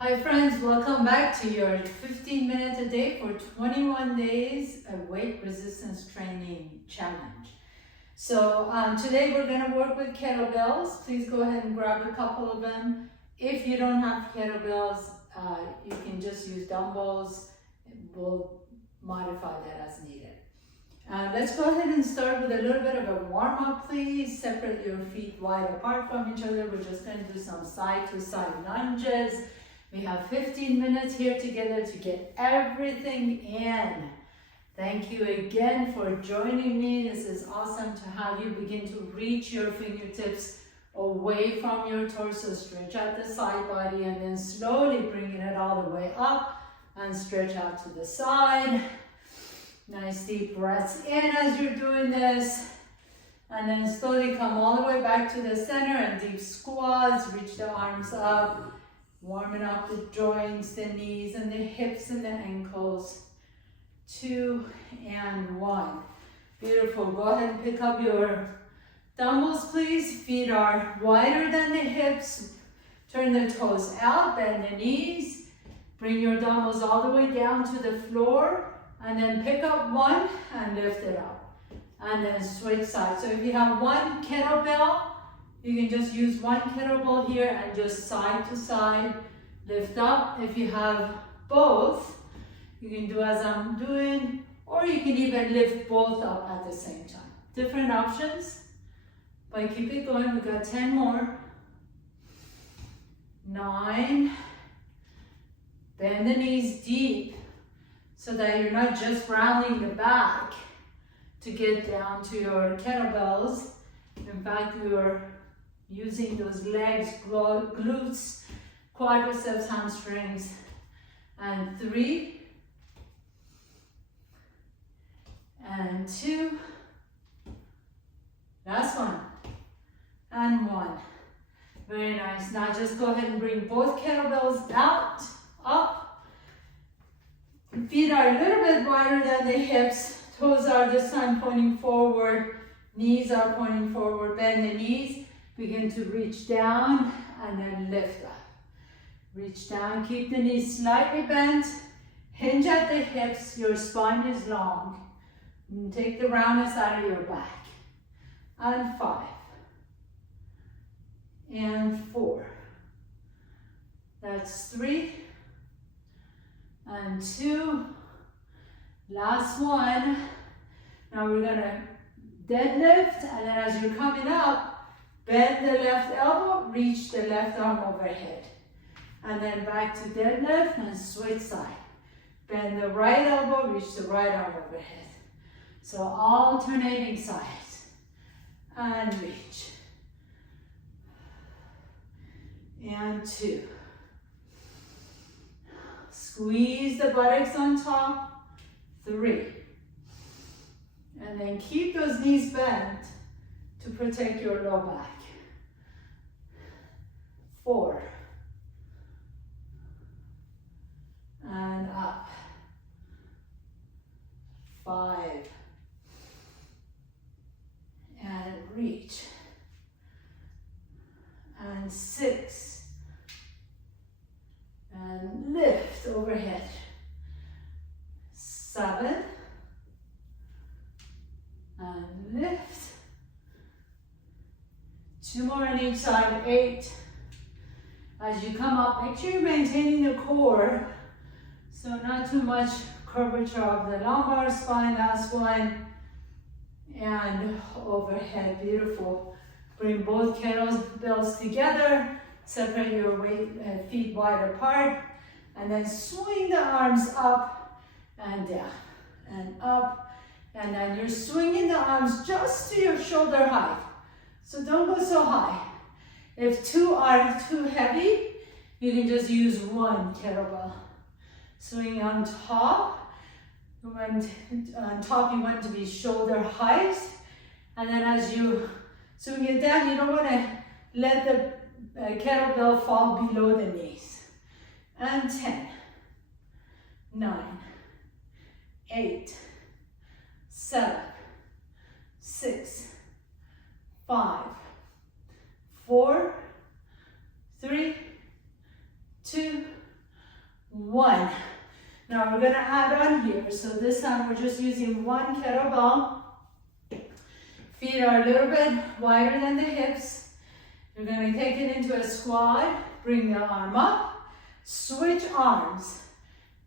Hi friends, welcome back to your 15 minutes a day for 21 days a weight resistance training challenge. So today we're going to work with kettlebells. Please go ahead and grab a couple of them. If you don't have kettlebells, you can just use dumbbells. We'll modify that as needed. Let's go ahead and start with a little bit of a warm-up, please. Separate your feet wide apart from each other. We're just going to do some side-to-side lunges. We have 15 minutes here together to get everything in. Thank you again for joining me. This is awesome to have you begin to reach your fingertips away from your torso. Stretch out the side body and then slowly bringing it all the way up and stretch out to the side. Nice deep breaths in as you're doing this. And then slowly come all the way back to the center and deep squats. Reach the arms up. Warming up the joints, the knees, and the hips and the ankles. 2 and 1. Beautiful. Go ahead and pick up your dumbbells, please. Feet are wider than the hips. Turn the toes out, bend the knees. Bring your dumbbells all the way down to the floor. And then pick up one and lift it up. And then switch sides. So if you have one kettlebell, you can just use one kettlebell here and just side to side, lift up. If you have both, you can do as I'm doing, or you can even lift both up at the same time. Different options, but keep it going. We've got 10 more. 9. Bend the knees deep so that you're not just rounding the back to get down to your kettlebells. In fact, you're using those legs, glutes, quadriceps, hamstrings. And 3. And 2. Last one. And 1. Very nice. Now just go ahead and bring both kettlebells out, up. Feet are a little bit wider than the hips. Toes are this time pointing forward. Knees are pointing forward. Bend the knees. Begin to reach down and then lift up. Reach down, keep the knees slightly bent. Hinge at the hips, your spine is long. And take the roundness out of your back. And 5. And 4. That's 3. And 2. Last one. Now we're gonna deadlift, and then as you're coming up, bend the left elbow, reach the left arm overhead. And then back to deadlift and switch side. Bend the right elbow, reach the right arm overhead. So alternating sides. And reach. And 2. Squeeze the buttocks on top. 3. And then keep those knees bent to protect your low back. 4. And up. 5. And reach. And 6. And lift overhead. 7. And lift. 2 more on each side. 8. As you come up, make sure you're maintaining the core. So not too much curvature of the lumbar spine. Last one. And overhead. Beautiful. Bring both kettlebells together. Separate your feet wide apart. And then swing the arms up and down. And up. And then you're swinging the arms just to your shoulder height. So don't go so high. If 2 are too heavy, you can just use 1 kettlebell. Swing on top. On top you want to be shoulder height. And then as you swing it down, you don't want to let the kettlebell fall below the knees. And 10, 9, 8, 7, 6, 5, 4, 3, 2, 1. Now we're gonna add on here. So this time we're just using 1 kettlebell. Feet are a little bit wider than the hips. You're gonna take it into a squat, bring the arm up, switch arms,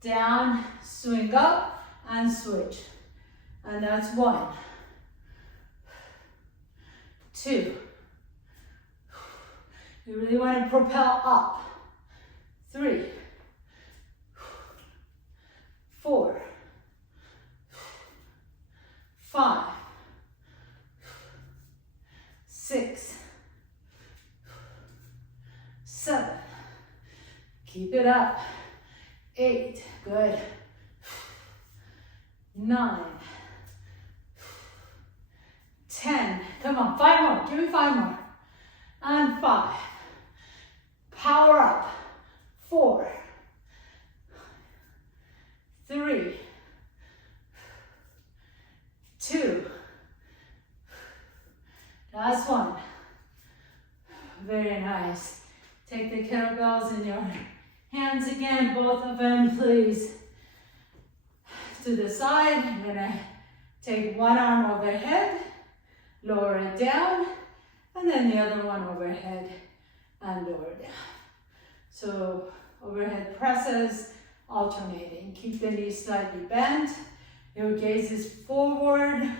down, swing up, and switch. And that's 1. 2. You really want to propel up. 3. 4. 5. 6. 7. Keep it up. 8. Good. 9. 10. Come on, 5 more. Give me 5 more. And 5. Power up. 4. 3. 2. Last one. Very nice. Take the kettlebells in your hands again, both of them, please. To the side, you're gonna take one arm overhead, lower it down, and then the other one overhead and lower down. So overhead presses, alternating. Keep the knees slightly bent. Your gaze is forward.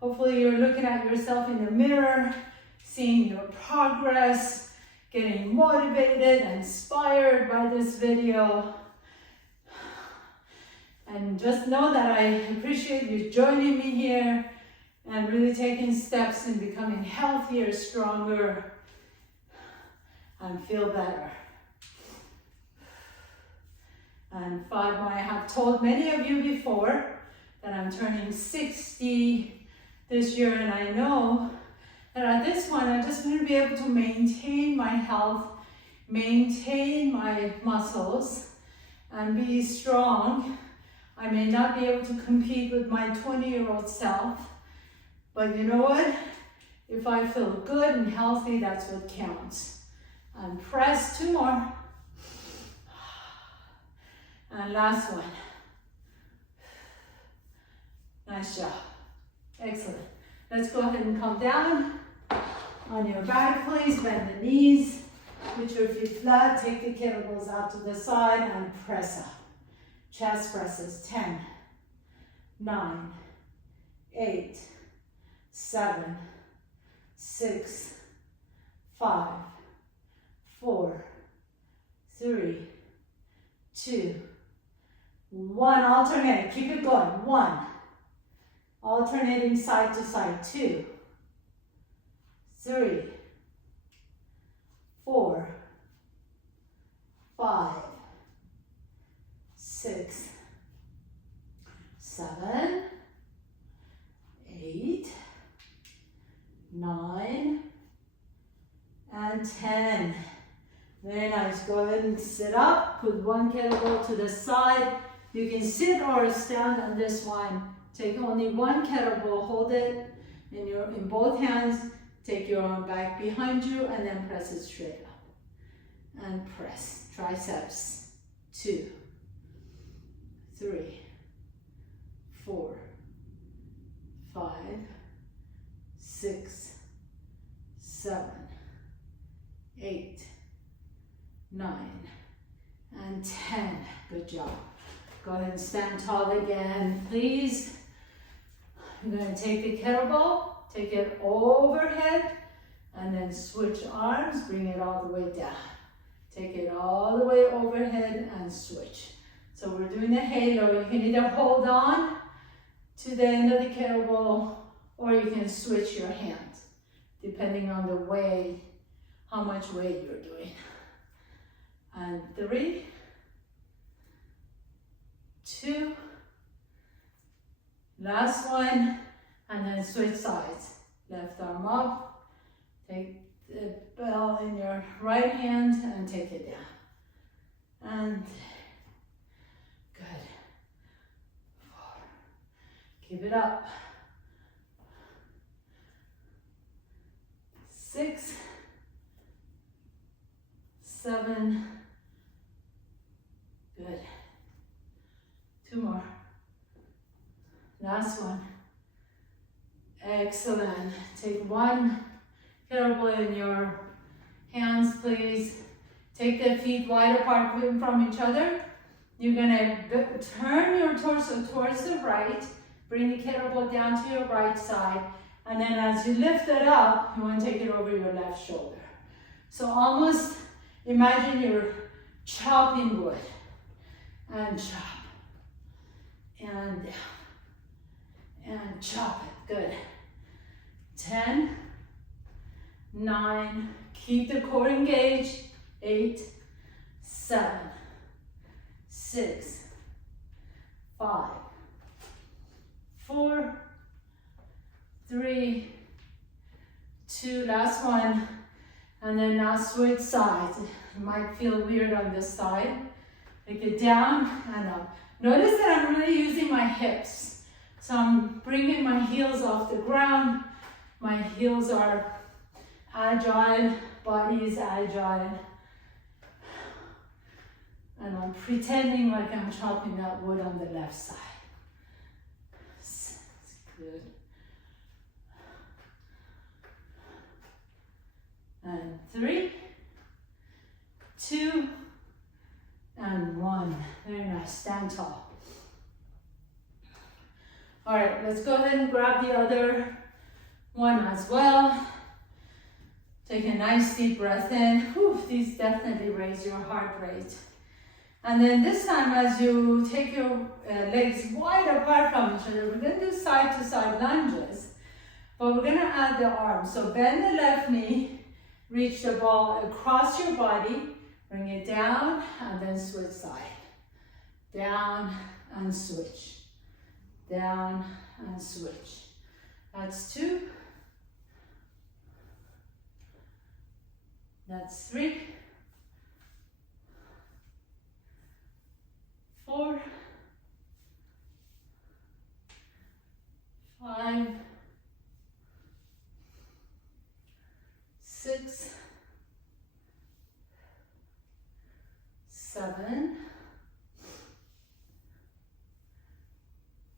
Hopefully you're looking at yourself in the mirror, seeing your progress, getting motivated, inspired by this video. And just know that I appreciate you joining me here and really taking steps in becoming healthier, stronger, and feel better. And 5 more. I have told many of you before that I'm turning 60 this year, and I know that at this point I just want to be able to maintain my health, maintain my muscles, and be strong. I may not be able to compete with my 20-year-old self, but you know what? If I feel good and healthy, that's what counts. And press 2 more. And last one. Nice job. Excellent. Let's go ahead and come down on your back, please. Bend the knees. Put your feet flat. Take the kettlebells out to the side and press up. Chest presses. 10, 9, 8, 7, 6, 5, 4, 3, 2, 1. Alternate. Keep it going. 1. Alternating side to side. 2, 3, 4, 5, 6, 7, 8, 9, and 10. Very nice. Go ahead and sit up. Put 1 kettlebell to the side. You can sit or stand on this one. Take only 1 kettlebell. Hold it in both hands. Take your arm back behind you and then press it straight up. And press. Triceps. 2, 3, 4, 5, 6, 7, 8, 9, and 10. Good job. Go ahead and stand tall again, please. I'm going to take the kettlebell, take it overhead, and then switch arms, bring it all the way down. Take it all the way overhead and switch. So we're doing a halo. You can either hold on to the end of the kettlebell or you can switch your hands, depending on the way, how much weight you're doing. And 3, 2, last one, and then switch sides. Left arm up, take the bell in your right hand and take it down. And good. 4, keep it up. 6, 7, good. last one. Excellent. Take one kettlebell in your hands, please. Take the feet wide apart from each other. You're gonna turn your torso towards the right. Bring the kettlebell down to your right side. And then as you lift it up, you want to take it over your left shoulder. So almost imagine you're chopping wood. And chop. And down. And chop it. Good. 10, 9, keep the core engaged. 8, 7, 6, 5, 4, 3, 2, last one. And then now switch sides. It might feel weird on this side. Take it down and up. Notice that I'm really using my hips. So I'm bringing my heels off the ground. My heels are agile, body is agile. And I'm pretending like I'm chopping that wood on the left side. That's good. And 3, 2, and 1. Very nice. Stand tall. All right, let's go ahead and grab the other one as well. Take a nice deep breath in. Whew, these definitely raise your heart rate. And then this time, as you take your legs wide apart from each other, we're going to do side-to-side lunges, but we're going to add the arms. So bend the left knee, reach the ball across your body, bring it down, and then switch side. Down and switch. Down and switch. That's 2. That's 3. 4, 5, 6, 7,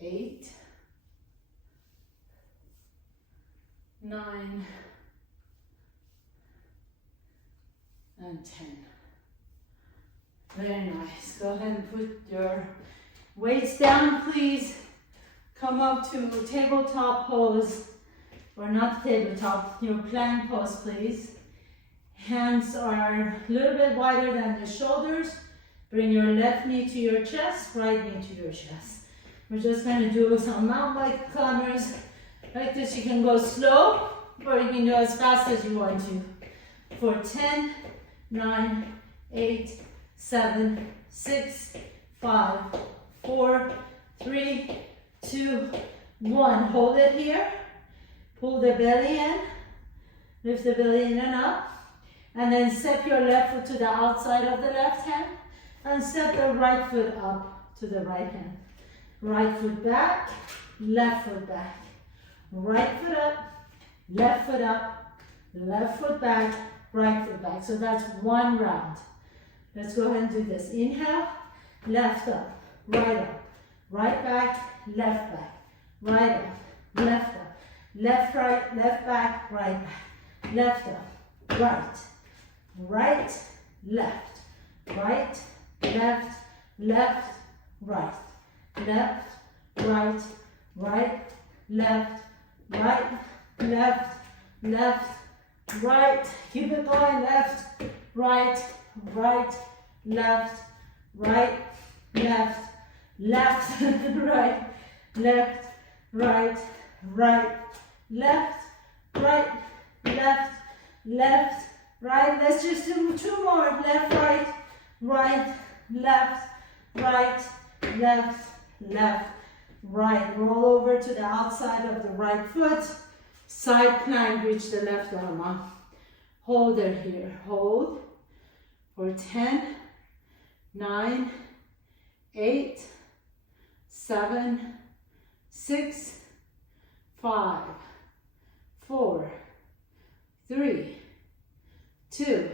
8, 9, and 10. Very nice. Go ahead and put your weights down, please. Come up to tabletop pose, or not tabletop, your plank pose, please. Hands are a little bit wider than the shoulders. Bring your left knee to your chest, right knee to your chest. We're just going to do some mountain bike climbers like this. You can go slow, or you can go as fast as you want to. For 10, 9, 8, 7, 6, 5, 4, 3, 2, 1. Hold it here. Pull the belly in. Lift the belly in and up. And then step your left foot to the outside of the left hand. And step the right foot up to the right hand. Right foot back, left foot back. Right foot up, left foot up, left foot back, right foot back. So that's one round. Let's go ahead and do this. Inhale, left up, right back, left back, right up, left right, left back, right back, left up, right, left, right, left, right, left, right. Keep it going. Left, right, left, right, left, right, left, right. Let's just do 2 more. Left, right, left, right. Roll over to the outside of the right foot. Side plank, reach the left arm up. Hold it here. Hold for 10, 9, 8, 7, 6, 5, 4, 3, 2,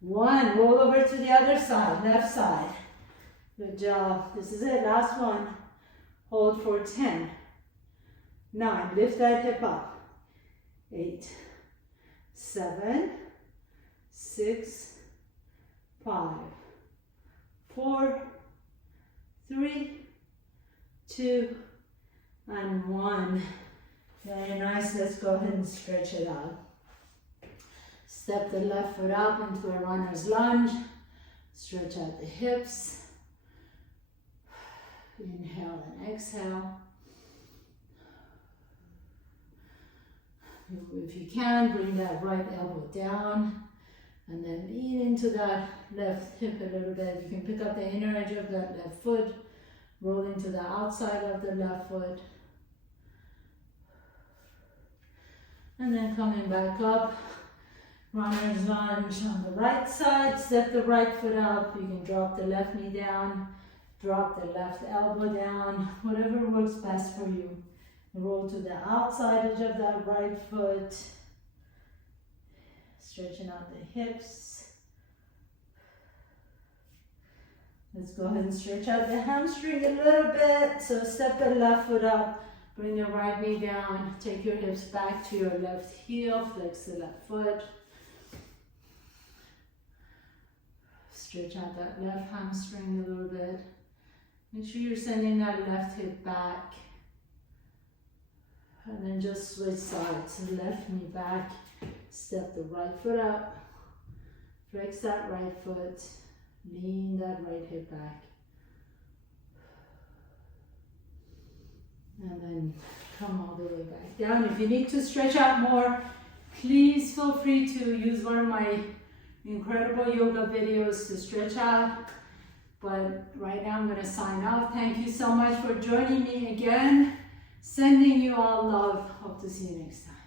1. Roll over to the other side, left side. Good job. This is it. Last one. Hold for 10, 9, lift that hip up, 8, 7, 6, 5, 4, 3, 2, and 1. Very nice. Let's go ahead and stretch it out. Step the left foot up into a runner's lunge. Stretch out the hips. Inhale and exhale. If you can, bring that right elbow down and then lean into that left hip a little bit. You can pick up the inner edge of that left foot, roll into the outside of the left foot, and then coming back up, runner's lunge on the right side. Step the right foot up. You can drop the left knee down, drop the left elbow down, whatever works best for you. Roll to the outside edge of that right foot, stretching out the hips. Let's go ahead and stretch out the hamstring a little bit. So step the left foot up, bring the right knee down, take your hips back to your left heel, flex the left foot. Stretch out that left hamstring a little bit. Make sure you're sending that left hip back. And then just switch sides. Left knee back. Step the right foot up. Flex that right foot. Lean that right hip back. And then come all the way back down. If you need to stretch out more, please feel free to use one of my incredible yoga videos to stretch out. But right now I'm going to sign off. Thank you so much for joining me again. Sending you all love. Hope to see you next time.